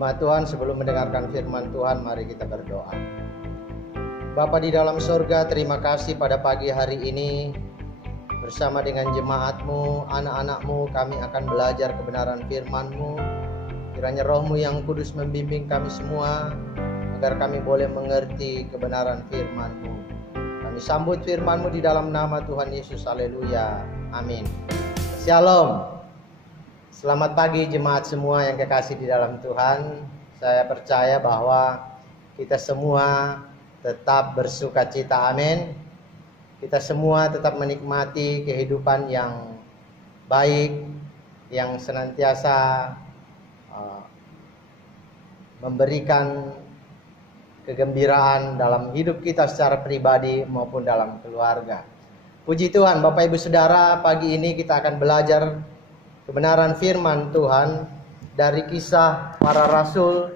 Jemaat Tuhan, sebelum mendengarkan firman Tuhan, mari kita berdoa. Bapa di dalam surga, terima kasih pada pagi hari ini. Bersama dengan jemaat-Mu, anak-anak-Mu, kami akan belajar kebenaran firman-Mu. Kiranya Roh-Mu yang kudus membimbing kami semua, agar kami boleh mengerti kebenaran firman-Mu. Kami sambut firman-Mu di dalam nama Tuhan Yesus. Haleluya. Amin. Shalom. Selamat pagi jemaat semua yang kekasih di dalam Tuhan. Saya percaya bahwa kita semua tetap bersuka cita. Amin. Kita semua tetap menikmati kehidupan yang baik, yang senantiasa memberikan kegembiraan dalam hidup kita secara pribadi maupun dalam keluarga. Puji Tuhan, Bapak Ibu Saudara, pagi ini kita akan belajar kebenaran firman Tuhan dari Kisah Para Rasul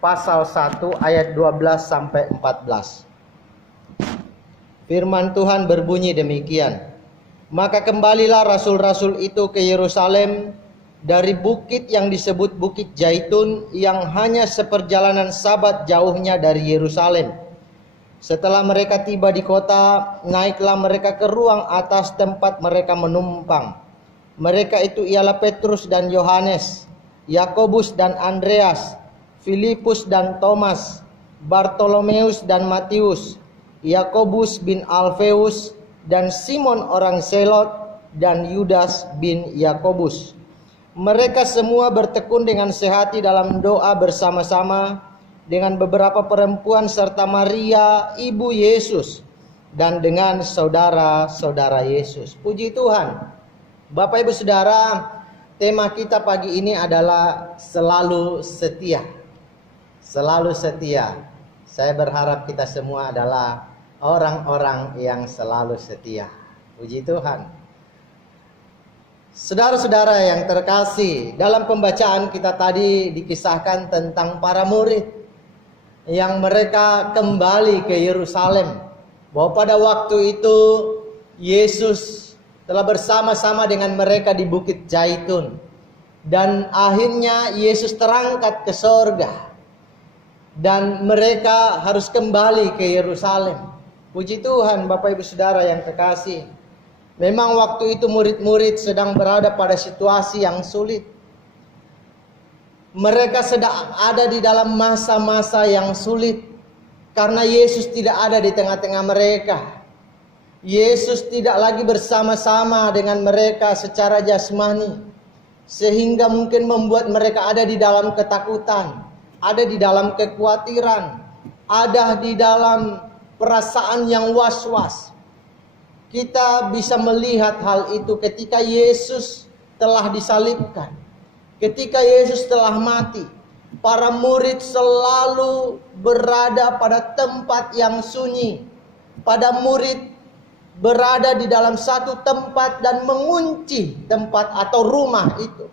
pasal 1 ayat 12 sampai 14. Firman Tuhan berbunyi demikian. Maka kembalilah rasul-rasul itu ke Yerusalem dari bukit yang disebut Bukit Zaitun, yang hanya seperjalanan Sabat jauhnya dari Yerusalem. Setelah mereka tiba di kota, naiklah mereka ke ruang atas tempat mereka menumpang. Mereka itu ialah Petrus dan Yohanes, Yakobus dan Andreas, Filipus dan Thomas, Bartolomeus dan Matius, Yakobus bin Alfeus dan Simon orang Selot, dan Yudas bin Yakobus. Mereka semua bertekun dengan sehati dalam doa bersama-sama dengan beberapa perempuan serta Maria ibu Yesus dan dengan saudara-saudara Yesus. Puji Tuhan. Bapak Ibu Saudara, tema kita pagi ini adalah selalu setia. Selalu setia. Saya berharap kita semua adalah orang-orang yang selalu setia. Puji Tuhan. Saudara-saudara yang terkasih, dalam pembacaan kita tadi dikisahkan tentang para murid yang mereka kembali ke Yerusalem. Bahwa pada waktu itu Yesus telah bersama-sama dengan mereka di Bukit Zaitun. Dan akhirnya Yesus terangkat ke sorga. Dan mereka harus kembali ke Yerusalem. Puji Tuhan, Bapak Ibu Saudara yang terkasih. Memang waktu itu murid-murid sedang berada pada situasi yang sulit. Mereka sedang ada di dalam masa-masa yang sulit. Karena Yesus tidak ada di tengah-tengah mereka. Yesus tidak lagi bersama-sama dengan mereka secara jasmani, sehingga mungkin membuat mereka ada di dalam ketakutan, ada di dalam kekhawatiran, ada di dalam perasaan yang was-was. Kita bisa melihat hal itu ketika Yesus telah disalibkan, ketika Yesus telah mati. Para murid selalu berada pada tempat yang sunyi. Pada murid berada di dalam satu tempat dan mengunci tempat atau rumah itu.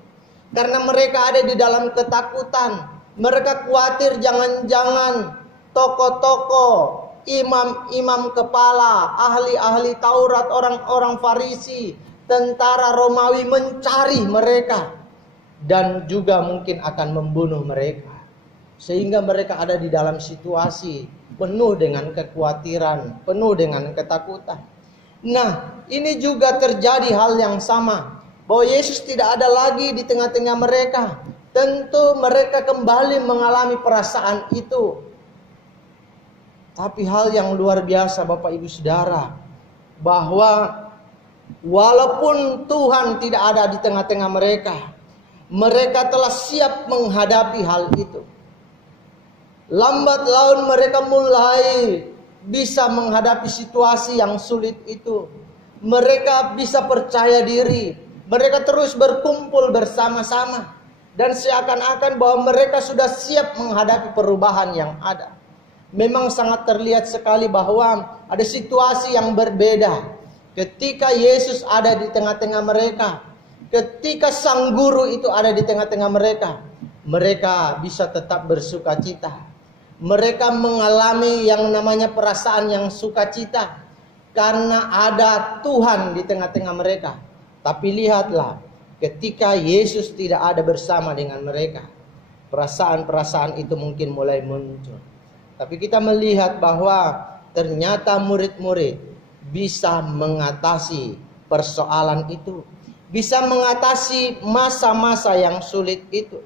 Karena mereka ada di dalam ketakutan. Mereka khawatir jangan-jangan tokoh-tokoh, imam-imam kepala, ahli-ahli Taurat, orang-orang Farisi, tentara Romawi mencari mereka. Dan juga mungkin akan membunuh mereka. Sehingga mereka ada di dalam situasi penuh dengan kekhawatiran, penuh dengan ketakutan. Nah, ini juga terjadi hal yang sama. Bahwa Yesus tidak ada lagi di tengah-tengah mereka. Tentu mereka kembali mengalami perasaan itu. Tapi hal yang luar biasa Bapak Ibu Saudara. Bahwa walaupun Tuhan tidak ada di tengah-tengah mereka. Mereka telah siap menghadapi hal itu. Lambat laun mereka mulai bisa menghadapi situasi yang sulit itu. Mereka bisa percaya diri. Mereka terus berkumpul bersama-sama. Dan seakan-akan bahwa mereka sudah siap menghadapi perubahan yang ada. Memang sangat terlihat sekali bahwa ada situasi yang berbeda. Ketika Yesus ada di tengah-tengah mereka. Ketika sang guru itu ada di tengah-tengah mereka. Mereka bisa tetap bersuka cita. Mereka mengalami yang namanya perasaan yang sukacita karena ada Tuhan di tengah-tengah mereka. Tapi lihatlah, ketika Yesus tidak ada bersama dengan mereka, perasaan-perasaan itu mungkin mulai muncul. Tapi kita melihat bahwa ternyata murid-murid bisa mengatasi persoalan itu, bisa mengatasi masa-masa yang sulit itu.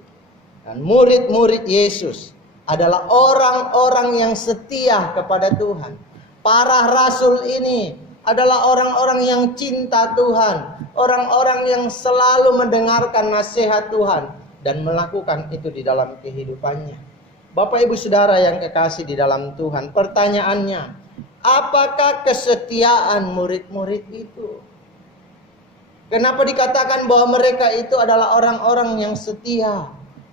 Dan murid-murid Yesus adalah orang-orang yang setia kepada Tuhan. Para rasul ini adalah orang-orang yang cinta Tuhan, orang-orang yang selalu mendengarkan nasihat Tuhan dan melakukan itu di dalam kehidupannya. Bapak Ibu Saudara yang kekasih di dalam Tuhan, pertanyaannya, apakah kesetiaan murid-murid itu? Kenapa dikatakan bahwa mereka itu adalah orang-orang yang setia,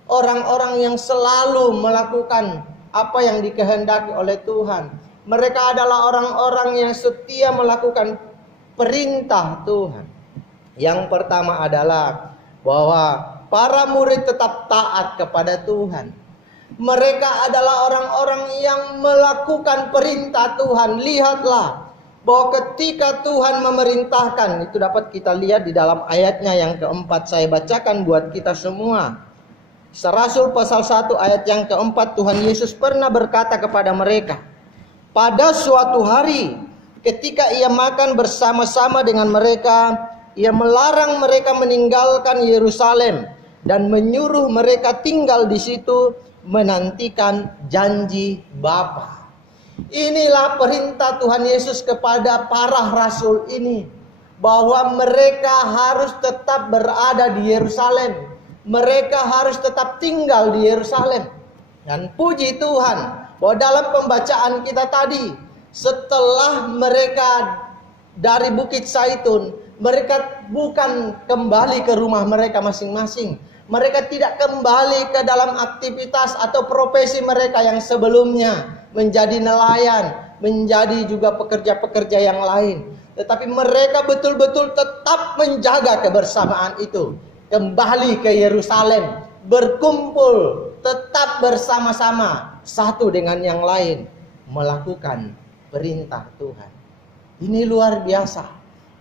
orang-orang yang selalu melakukan apa yang dikehendaki oleh Tuhan? Mereka adalah orang-orang yang setia melakukan perintah Tuhan. Yang pertama adalah bahwa para murid tetap taat kepada Tuhan. Mereka adalah orang-orang yang melakukan perintah Tuhan. Lihatlah bahwa ketika Tuhan memerintahkan, itu dapat kita lihat di dalam ayatnya yang keempat. Saya bacakan buat kita semua. Rasul pasal 1 ayat yang keempat, Tuhan Yesus pernah berkata kepada mereka, pada suatu hari ketika ia makan bersama-sama dengan mereka, ia melarang mereka meninggalkan Yerusalem dan menyuruh mereka tinggal di situ menantikan janji Bapa. Inilah perintah Tuhan Yesus kepada para rasul ini, bahwa mereka harus tetap berada di Yerusalem. Mereka harus tetap tinggal di Yerusalem. Dan puji Tuhan bahwa dalam pembacaan kita tadi, setelah mereka dari Bukit Zaitun, mereka bukan kembali ke rumah mereka masing-masing. Mereka tidak kembali ke dalam aktivitas atau profesi mereka yang sebelumnya, menjadi nelayan, menjadi juga pekerja-pekerja yang lain. Tetapi mereka betul-betul tetap menjaga kebersamaan itu. Kembali ke Yerusalem, berkumpul, tetap bersama-sama, satu dengan yang lain, melakukan perintah Tuhan. Ini luar biasa,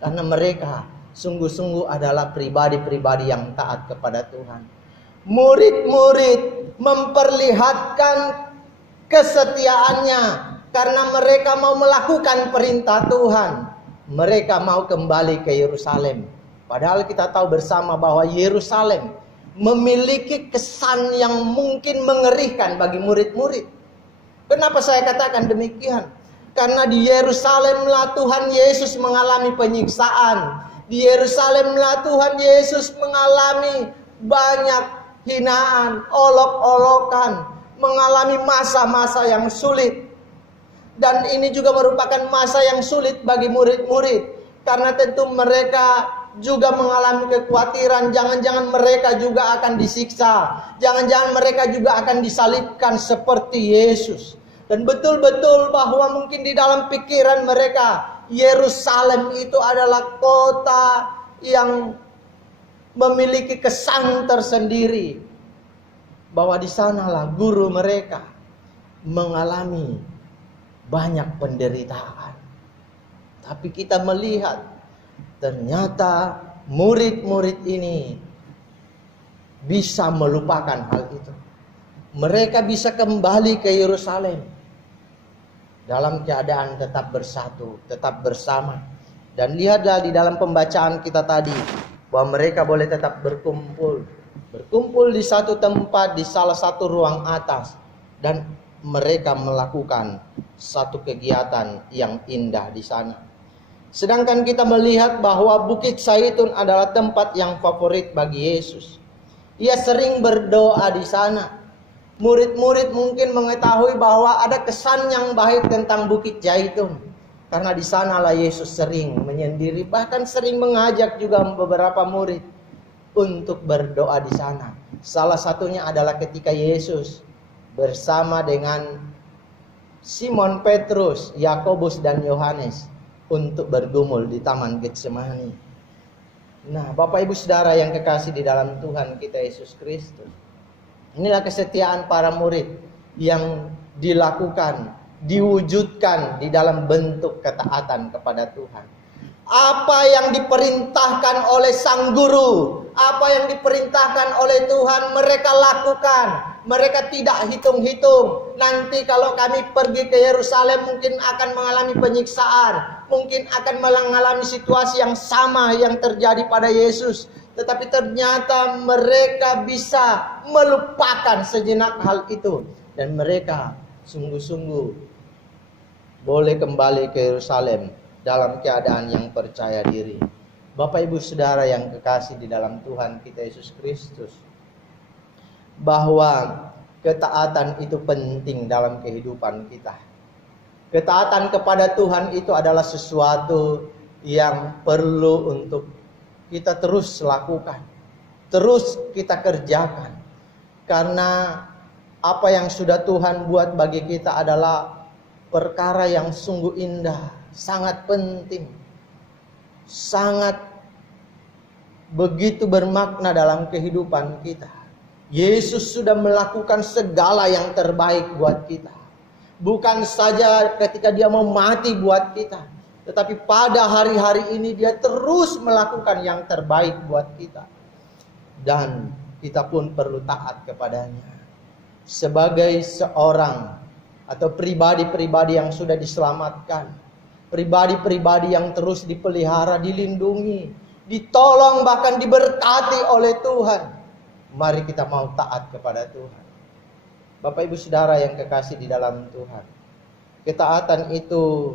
karena mereka sungguh-sungguh adalah pribadi-pribadi yang taat kepada Tuhan. Murid-murid memperlihatkan kesetiaannya karena mereka mau melakukan perintah Tuhan. Mereka mau kembali ke Yerusalem. Padahal kita tahu bersama bahwa Yerusalem memiliki kesan yang mungkin mengerikan bagi murid-murid. Kenapa saya katakan demikian? Karena di Yerusalemlah Tuhan Yesus mengalami penyiksaan. Di Yerusalemlah Tuhan Yesus mengalami banyak hinaan, olok-olokan, mengalami masa-masa yang sulit. Dan ini juga merupakan masa yang sulit bagi murid-murid, karena tentu mereka juga mengalami kekhawatiran, jangan-jangan mereka juga akan disiksa, jangan-jangan mereka juga akan disalibkan seperti Yesus. Dan betul-betul bahwa mungkin di dalam pikiran mereka, Yerusalem itu adalah kota yang memiliki kesan tersendiri, bahwa di sanalah guru mereka mengalami banyak penderitaan. Tapi kita melihat ternyata murid-murid ini bisa melupakan hal itu. Mereka bisa kembali ke Yerusalem dalam keadaan tetap bersatu, tetap bersama. Dan lihatlah di dalam pembacaan kita tadi, bahwa mereka boleh tetap berkumpul. Berkumpul di satu tempat, di salah satu ruang atas. Dan mereka melakukan satu kegiatan yang indah di sana. Sedangkan kita melihat bahwa Bukit Zaitun adalah tempat yang favorit bagi Yesus. Ia sering berdoa di sana. Murid-murid mungkin mengetahui bahwa ada kesan yang baik tentang Bukit Zaitun, karena di sanalah Yesus sering menyendiri, bahkan sering mengajak juga beberapa murid untuk berdoa di sana. Salah satunya adalah ketika Yesus bersama dengan Simon Petrus, Yakobus dan Yohanes untuk bergumul di Taman Getsemani. Nah, Bapak Ibu Saudara yang kekasih di dalam Tuhan kita Yesus Kristus, inilah kesetiaan para murid yang dilakukan, diwujudkan di dalam bentuk ketaatan kepada Tuhan. Apa yang diperintahkan oleh sang guru, apa yang diperintahkan oleh Tuhan, mereka lakukan. Mereka tidak hitung-hitung. Nanti kalau kami pergi ke Yerusalem mungkin akan mengalami penyiksaan. Mungkin akan mengalami situasi yang sama yang terjadi pada Yesus. Tetapi ternyata mereka bisa melupakan sejenak hal itu. Dan mereka sungguh-sungguh boleh kembali ke Yerusalem dalam keadaan yang percaya diri. Bapak Ibu Saudara yang kekasih di dalam Tuhan kita Yesus Kristus, bahwa ketaatan itu penting dalam kehidupan kita. Ketaatan kepada Tuhan itu adalah sesuatu yang perlu untuk kita terus lakukan, terus kita kerjakan. Karena apa yang sudah Tuhan buat bagi kita adalah perkara yang sungguh indah, sangat penting, sangat begitu bermakna dalam kehidupan kita. Yesus sudah melakukan segala yang terbaik buat kita. Bukan saja ketika dia mau mati buat kita, tetapi pada hari-hari ini dia terus melakukan yang terbaik buat kita. Dan kita pun perlu taat kepadanya. Sebagai seorang atau pribadi-pribadi yang sudah diselamatkan, pribadi-pribadi yang terus dipelihara, dilindungi, ditolong, bahkan diberkati oleh Tuhan, mari kita mau taat kepada Tuhan. Bapak Ibu Saudara yang kekasih di dalam Tuhan, ketaatan itu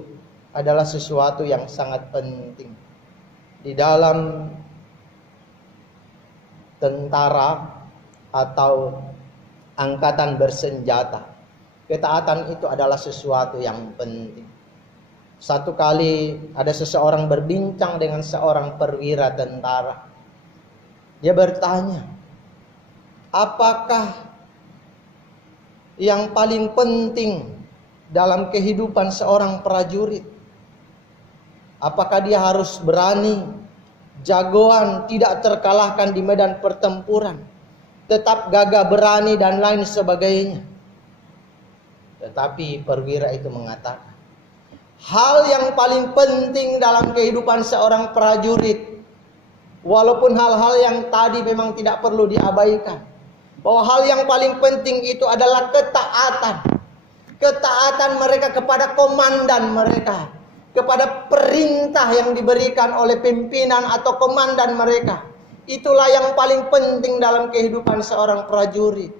adalah sesuatu yang sangat penting di dalam tentara atau angkatan bersenjata. Ketaatan itu adalah sesuatu yang penting. Satu kali ada seseorang berbincang dengan seorang perwira tentara. Dia bertanya, apakah yang paling penting dalam kehidupan seorang prajurit? Apakah dia harus berani, jagoan, tidak terkalahkan di medan pertempuran, tetap gagah berani dan lain sebagainya? Tetapi perwira itu mengatakan, hal yang paling penting dalam kehidupan seorang prajurit, walaupun hal-hal yang tadi memang tidak perlu diabaikan, bahwa hal yang paling penting itu adalah ketaatan. Ketaatan mereka kepada komandan mereka, kepada perintah yang diberikan oleh pimpinan atau komandan mereka. Itulah yang paling penting dalam kehidupan seorang prajurit.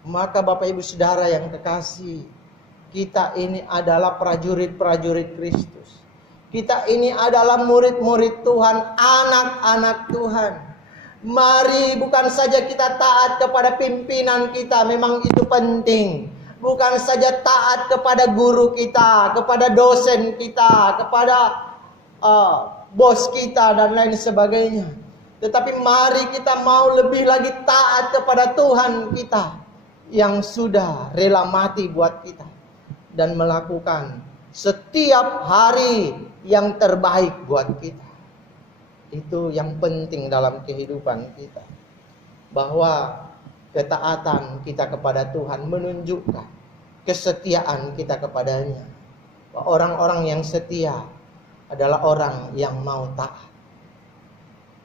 Maka Bapak Ibu Saudara yang kekasih, kita ini adalah prajurit-prajurit Kristus. Kita ini adalah murid-murid Tuhan, anak-anak Tuhan. Mari bukan saja kita taat kepada pimpinan kita, memang itu penting. Bukan saja taat kepada guru kita, kepada dosen kita, kepada bos kita dan lain sebagainya. Tetapi mari kita mau lebih lagi taat kepada Tuhan kita yang sudah rela mati buat kita dan melakukan setiap hari yang terbaik buat kita. Itu yang penting dalam kehidupan kita, bahwa ketaatan kita kepada Tuhan menunjukkan kesetiaan kita kepadanya. Bahwa orang-orang yang setia adalah orang yang mau taat.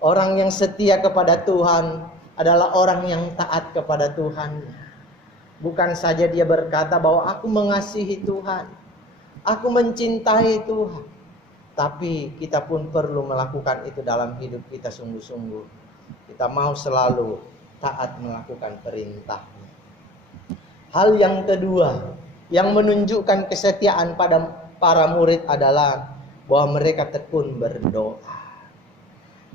Orang yang setia kepada Tuhan adalah orang yang taat kepada Tuhan. Bukan saja dia berkata bahwa aku mengasihi Tuhan, aku mencintai Tuhan, tapi kita pun perlu melakukan itu dalam hidup kita sungguh-sungguh. Kita mau selalu taat melakukan perintahnya. Hal yang kedua yang menunjukkan kesetiaan pada para murid adalah bahwa mereka tekun berdoa.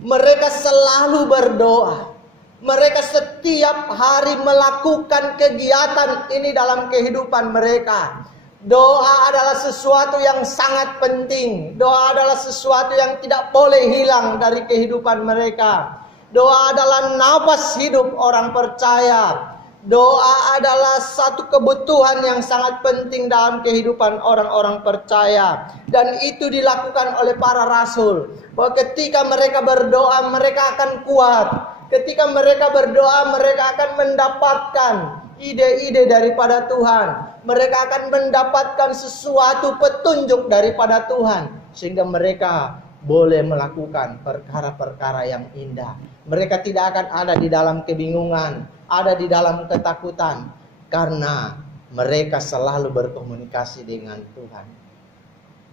Mereka selalu berdoa. Mereka setiap hari melakukan kegiatan ini dalam kehidupan mereka. Doa adalah sesuatu yang sangat penting. Doa adalah sesuatu yang tidak boleh hilang dari kehidupan mereka. Doa adalah nafas hidup orang percaya. Doa adalah satu kebutuhan yang sangat penting dalam kehidupan orang-orang percaya. Dan itu dilakukan oleh para rasul. Bahwa ketika mereka berdoa, mereka akan kuat. Ketika mereka berdoa, mereka akan mendapatkan ide-ide daripada Tuhan. Mereka akan mendapatkan sesuatu petunjuk daripada Tuhan. Sehingga mereka boleh melakukan perkara-perkara yang indah. Mereka tidak akan ada di dalam kebingungan, ada di dalam ketakutan, karena mereka selalu berkomunikasi dengan Tuhan.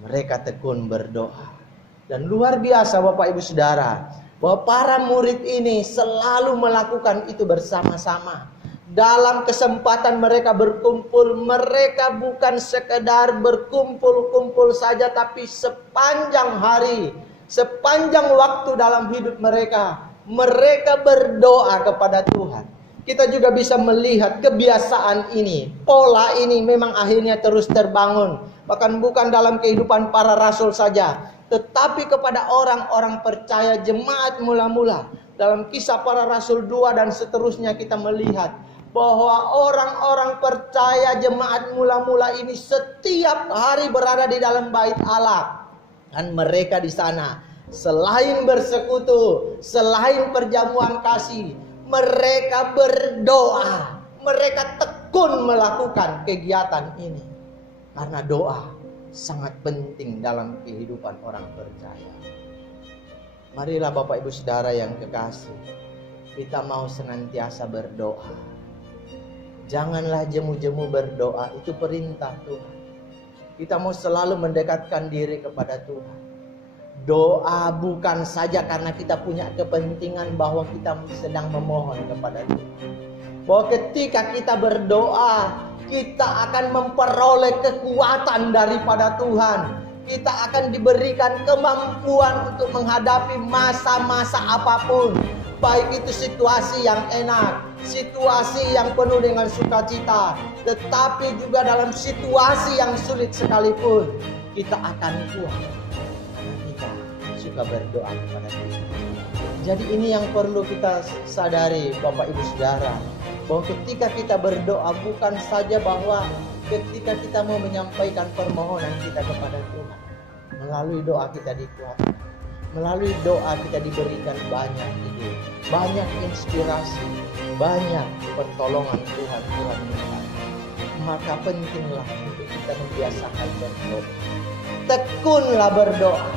Mereka tekun berdoa. Dan luar biasa Bapak Ibu Saudara, bahwa para murid ini selalu melakukan itu bersama-sama. Dalam kesempatan mereka berkumpul, mereka bukan sekedar berkumpul-kumpul saja, tapi sepanjang hari, sepanjang waktu dalam hidup mereka, mereka berdoa kepada Tuhan. Kita juga bisa melihat kebiasaan ini, pola ini memang akhirnya terus terbangun. Bahkan bukan dalam kehidupan para rasul saja, tetapi kepada orang-orang percaya jemaat mula-mula. Dalam Kisah Para Rasul 2 dan seterusnya kita melihat bahwa orang-orang percaya jemaat mula-mula ini setiap hari berada di dalam bait Allah. Dan mereka di sana selain bersekutu, selain perjamuan kasih, mereka berdoa. Mereka tekun melakukan kegiatan ini. Karena doa sangat penting dalam kehidupan orang percaya. Marilah Bapak Ibu Saudara yang kekasih, kita mau senantiasa berdoa. Janganlah jemu-jemu berdoa, itu perintah Tuhan. Kita mau selalu mendekatkan diri kepada Tuhan. Doa bukan saja karena kita punya kepentingan bahwa kita sedang memohon kepada Tuhan. Bahwa ketika kita berdoa, kita akan memperoleh kekuatan daripada Tuhan. Kita akan diberikan kemampuan untuk menghadapi masa-masa apapun. Baik itu situasi yang enak, situasi yang penuh dengan sukacita, tetapi juga dalam situasi yang sulit sekalipun, kita akan kuat. Karena kita suka berdoa kepada Tuhan. Jadi ini yang perlu kita sadari Bapak Ibu Saudara, bahwa ketika kita berdoa bukan saja bahwa ketika kita mau menyampaikan permohonan kita kepada Tuhan, melalui doa kita dikuatkan, melalui doa kita diberikan banyak ide, banyak inspirasi, banyak pertolongan Tuhan minta. Maka pentinglah untuk kita membiasakan berdoa. Tekunlah berdoa.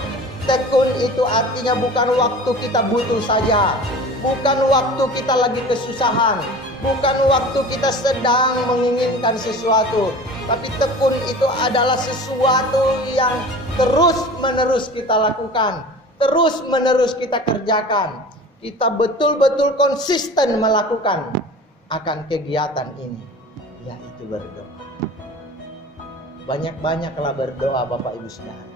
Tekun itu artinya bukan waktu kita butuh saja, bukan waktu kita lagi kesusahan, bukan waktu kita sedang menginginkan sesuatu, tapi tekun itu adalah sesuatu yang terus-menerus kita lakukan, terus-menerus kita kerjakan. Kita betul-betul konsisten melakukan akan kegiatan ini, yaitu berdoa. Banyak-banyaklah berdoa Bapak Ibu Saudara.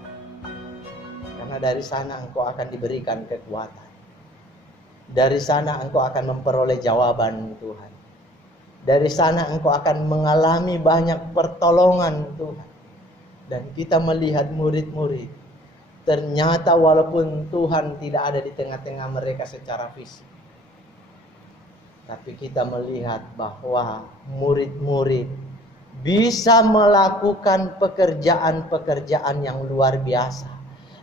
Karena dari sana engkau akan diberikan kekuatan. Dari sana engkau akan memperoleh jawaban Tuhan. Dari sana engkau akan mengalami banyak pertolongan Tuhan. Dan kita melihat murid-murid, ternyata walaupun Tuhan tidak ada di tengah-tengah mereka secara fisik, tapi kita melihat bahwa murid-murid bisa melakukan pekerjaan-pekerjaan yang luar biasa.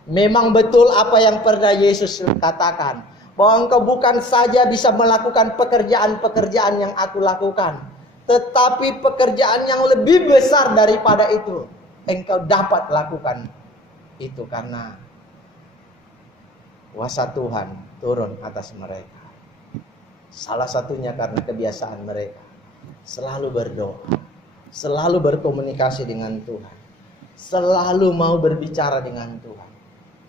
Memang betul apa yang pernah Yesus katakan, bahwa engkau bukan saja bisa melakukan pekerjaan-pekerjaan yang aku lakukan, tetapi pekerjaan yang lebih besar daripada itu engkau dapat lakukan. Itu karena kuasa Tuhan turun atas mereka. Salah satunya karena kebiasaan mereka selalu berdoa, selalu berkomunikasi dengan Tuhan, selalu mau berbicara dengan Tuhan,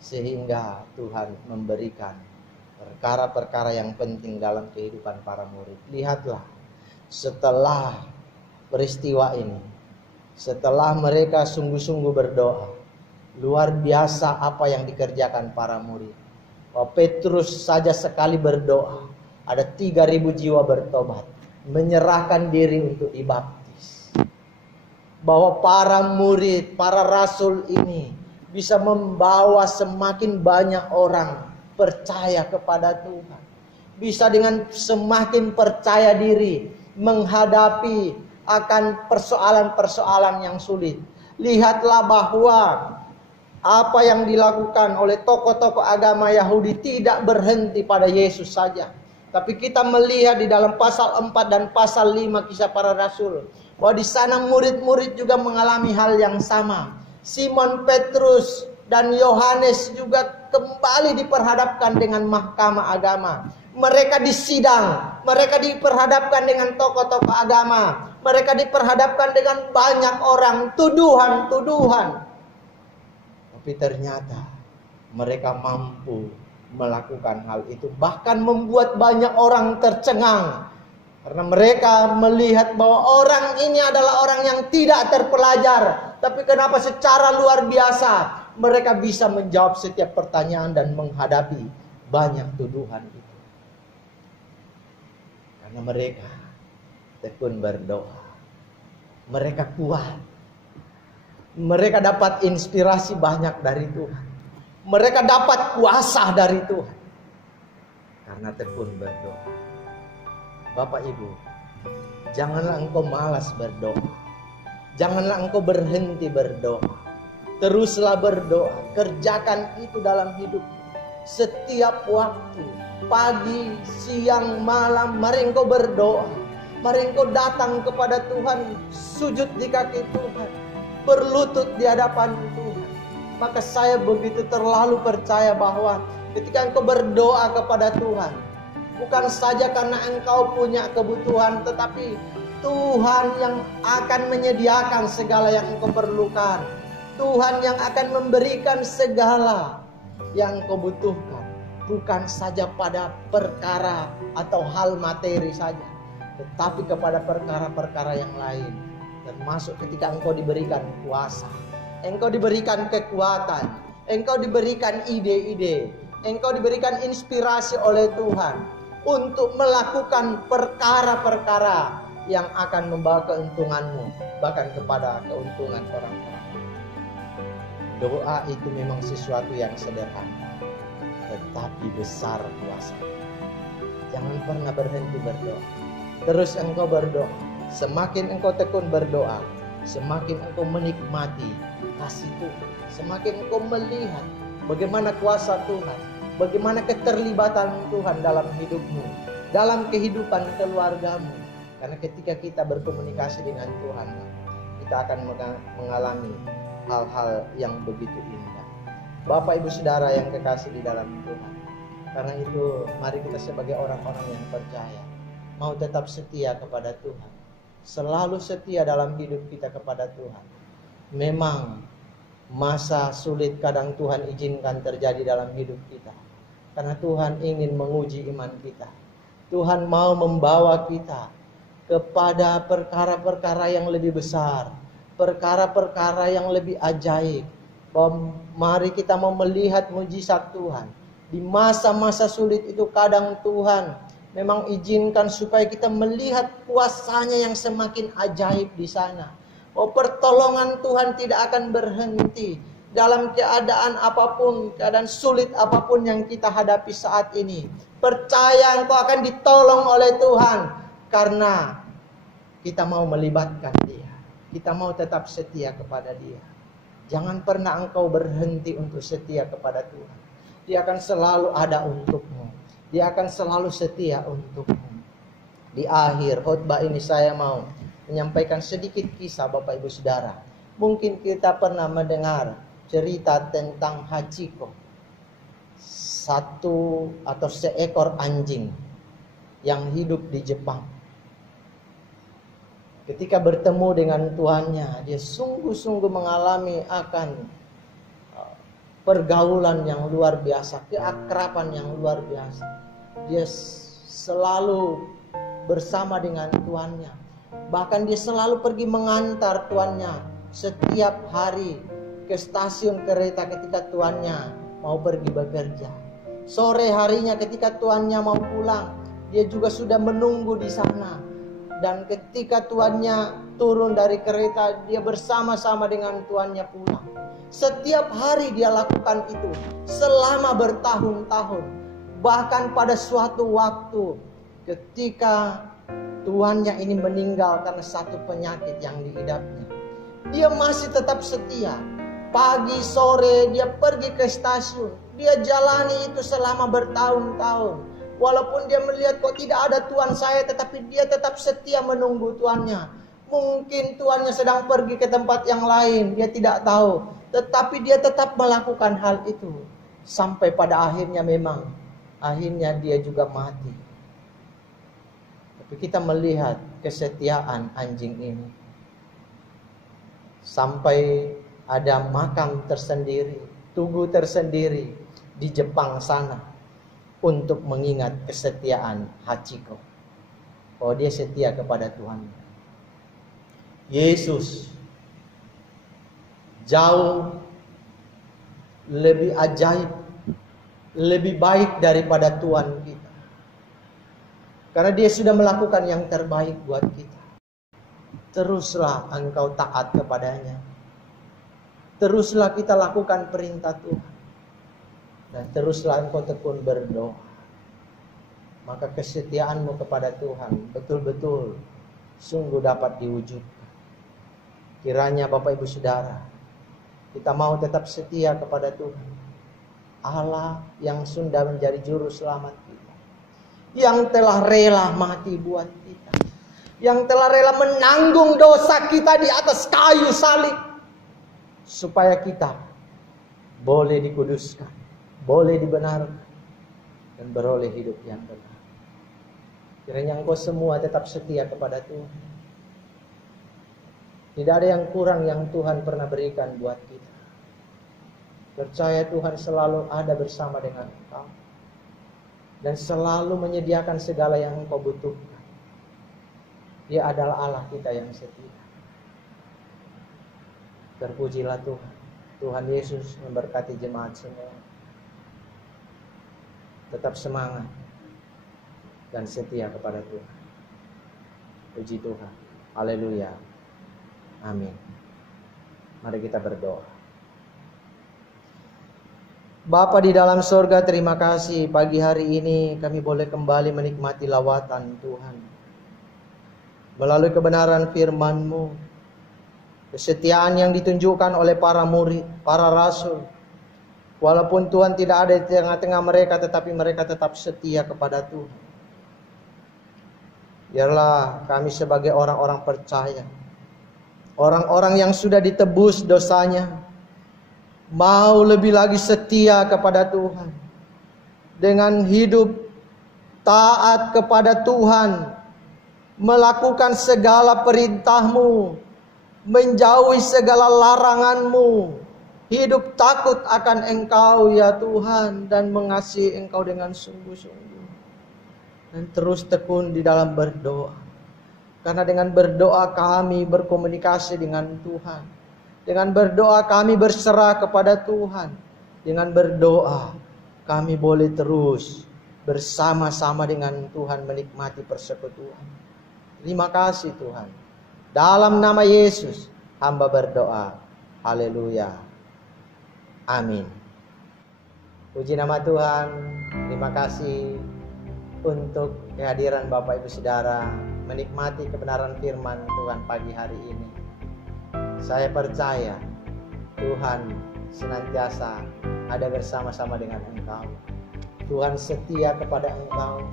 sehingga Tuhan memberikan perkara-perkara yang penting dalam kehidupan para murid. Lihatlah, setelah peristiwa ini, setelah mereka sungguh-sungguh berdoa, luar biasa apa yang dikerjakan para murid. Bahwa Petrus saja sekali berdoa, ada 3.000 jiwa bertobat, menyerahkan diri untuk dibaptis. Bahwa para murid, para rasul ini bisa membawa semakin banyak orang percaya kepada Tuhan. Bisa dengan semakin percaya diri menghadapi akan persoalan-persoalan yang sulit. Lihatlah bahwa apa yang dilakukan oleh tokoh-tokoh agama Yahudi tidak berhenti pada Yesus saja. Tapi kita melihat di dalam pasal 4 dan pasal 5 Kisah Para Rasul, bahwa di sana murid-murid juga mengalami hal yang sama. Simon Petrus dan Yohanes juga kembali diperhadapkan dengan mahkamah agama. Mereka disidang, mereka diperhadapkan dengan tokoh-tokoh agama, mereka diperhadapkan dengan banyak orang, tuduhan-tuduhan. Tapi ternyata mereka mampu melakukan hal itu, bahkan membuat banyak orang tercengang. Karena mereka melihat bahwa orang ini adalah orang yang tidak terpelajar, tapi kenapa secara luar biasa mereka bisa menjawab setiap pertanyaan dan menghadapi banyak tuduhan itu. Karena mereka tekun berdoa. Mereka kuat. Mereka dapat inspirasi banyak dari Tuhan. Mereka dapat kuasa dari Tuhan. Karena tekun berdoa. Bapak Ibu, janganlah engkau malas berdoa. Janganlah engkau berhenti berdoa. Teruslah berdoa. Kerjakan itu dalam hidup. Setiap waktu. Pagi, siang, malam, mari engkau berdoa. Mari engkau datang kepada Tuhan, sujud di kaki Tuhan, berlutut di hadapan Tuhan. Maka saya begitu terlalu percaya bahwa ketika engkau berdoa kepada Tuhan, bukan saja karena engkau punya kebutuhan, tetapi Tuhan yang akan menyediakan segala yang engkau perlukan. Tuhan yang akan memberikan segala yang engkau butuhkan. Bukan saja pada perkara atau hal materi saja, tetapi kepada perkara-perkara yang lain. Termasuk ketika engkau diberikan kuasa, engkau diberikan kekuatan, engkau diberikan ide-ide, engkau diberikan inspirasi oleh Tuhan untuk melakukan perkara-perkara yang akan membawa keuntunganmu, bahkan kepada keuntungan orang-orang. Doa itu memang sesuatu yang sederhana, tetapi besar kuasa. Jangan pernah berhenti berdoa. Terus engkau berdoa. Semakin engkau tekun berdoa, semakin engkau menikmati kasih Tuhan. Semakin engkau melihat bagaimana kuasa Tuhan, bagaimana keterlibatan Tuhan dalam hidupmu, dalam kehidupan keluargamu. Karena ketika kita berkomunikasi dengan Tuhan, kita akan mengalami hal-hal yang begitu indah. Bapak Ibu Saudara yang kekasih di dalam Tuhan, karena itu mari kita sebagai orang-orang yang percaya mau tetap setia kepada Tuhan, selalu setia dalam hidup kita kepada Tuhan. Memang masa sulit kadang Tuhan izinkan terjadi dalam hidup kita, karena Tuhan ingin menguji iman kita. Tuhan mau membawa kita kepada perkara-perkara yang lebih besar, perkara-perkara yang lebih ajaib. Bahwa mari kita mau melihat mujizat Tuhan. Di masa-masa sulit itu kadang Tuhan memang izinkan supaya kita melihat kuasanya yang semakin ajaib di sana. Bahwa pertolongan Tuhan tidak akan berhenti dalam keadaan apapun, keadaan sulit apapun yang kita hadapi saat ini. Percaya engkau akan ditolong oleh Tuhan karena kita mau melibatkan Dia. Kita mau tetap setia kepada Dia. Jangan pernah engkau berhenti untuk setia kepada Tuhan. Dia akan selalu ada untukmu. Dia akan selalu setia untukmu. Di akhir khotbah ini saya mau menyampaikan sedikit kisah Bapak Ibu Saudara. Mungkin kita pernah mendengar cerita tentang Hachiko. Satu atau seekor anjing yang hidup di Jepang. Ketika bertemu dengan tuannya, dia sungguh-sungguh mengalami akan pergaulan yang luar biasa, keakraban yang luar biasa. Dia selalu bersama dengan tuannya. Bahkan dia selalu pergi mengantar tuannya setiap hari ke stasiun kereta ketika tuannya mau pergi bekerja. Sore harinya ketika tuannya mau pulang, dia juga sudah menunggu di sana. Dan ketika tuannya turun dari kereta, dia bersama-sama dengan tuannya pulang. Setiap hari dia lakukan itu selama bertahun-tahun. Bahkan pada suatu waktu ketika tuannya ini meninggal karena satu penyakit yang diidapnya, dia masih tetap setia. Pagi sore dia pergi ke stasiun. Dia jalani itu selama bertahun-tahun. Walaupun dia melihat kok tidak ada tuan saya, tetapi dia tetap setia menunggu tuannya. Mungkin tuannya sedang pergi ke tempat yang lain, dia tidak tahu. Tetapi dia tetap melakukan hal itu. Sampai pada akhirnya dia juga mati. Tapi kita melihat kesetiaan anjing ini. Sampai ada makam tersendiri, tugu tersendiri di Jepang sana untuk mengingat kesetiaan Hachiko. Oh, dia setia kepada Tuhan. Yesus jauh lebih ajaib, lebih baik daripada Tuhan kita. Karena dia sudah melakukan yang terbaik buat kita. Teruslah engkau taat kepadanya. Teruslah kita lakukan perintah Tuhan. Dan teruslah engkau tekun berdoa. Maka kesetiaanmu kepada Tuhan betul-betul sungguh dapat diwujudkan. Kiranya Bapak Ibu Saudara, kita mau tetap setia kepada Tuhan. Allah yang sudah menjadi juru selamat kita. Yang telah rela mati buat kita. Yang telah rela menanggung dosa kita di atas kayu salib. Supaya kita boleh dikuduskan, boleh dibenarkan, dan beroleh hidup yang benar. Kiranya engkau semua tetap setia kepada Tuhan. Tidak ada yang kurang yang Tuhan pernah berikan buat kita. Percaya Tuhan selalu ada bersama dengan engkau. Dan selalu menyediakan segala yang engkau butuhkan. Dia adalah Allah kita yang setia. Terpujilah Tuhan. Tuhan Yesus memberkati jemaat semua. Tetap semangat dan setia kepada Tuhan. Puji Tuhan. Haleluya. Amin. Mari kita berdoa. Bapa di dalam surga, terima kasih pagi hari ini kami boleh kembali menikmati lawatan Tuhan. Melalui kebenaran firman-Mu, kesetiaan yang ditunjukkan oleh para murid, para rasul. Walaupun Tuhan tidak ada di tengah-tengah mereka, tetapi mereka tetap setia kepada Tuhan. Biarlah kami sebagai orang-orang percaya, orang-orang yang sudah ditebus dosanya, mau lebih lagi setia kepada Tuhan. Dengan hidup taat kepada Tuhan, melakukan segala perintah-Mu, menjauhi segala larangan-Mu, hidup takut akan Engkau ya Tuhan, dan mengasihi Engkau dengan sungguh-sungguh. Dan terus tekun di dalam berdoa. Karena dengan berdoa kami berkomunikasi dengan Tuhan. Dengan berdoa kami berserah kepada Tuhan. Dengan berdoa kami boleh terus bersama-sama dengan Tuhan menikmati persekutuan. Terima kasih Tuhan. Dalam nama Yesus hamba berdoa. Haleluya. Amin. Puji nama Tuhan. Terima kasih untuk kehadiran Bapak Ibu Saudara menikmati kebenaran firman Tuhan pagi hari ini. Saya percaya Tuhan senantiasa ada bersama-sama dengan engkau. Tuhan setia kepada engkau.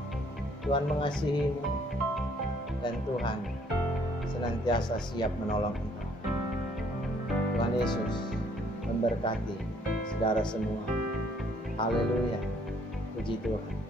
Tuhan mengasihimu. Dan Tuhan senantiasa siap menolong engkau. Tuhan Yesus memberkati saudara semua. Haleluya. Puji Tuhan.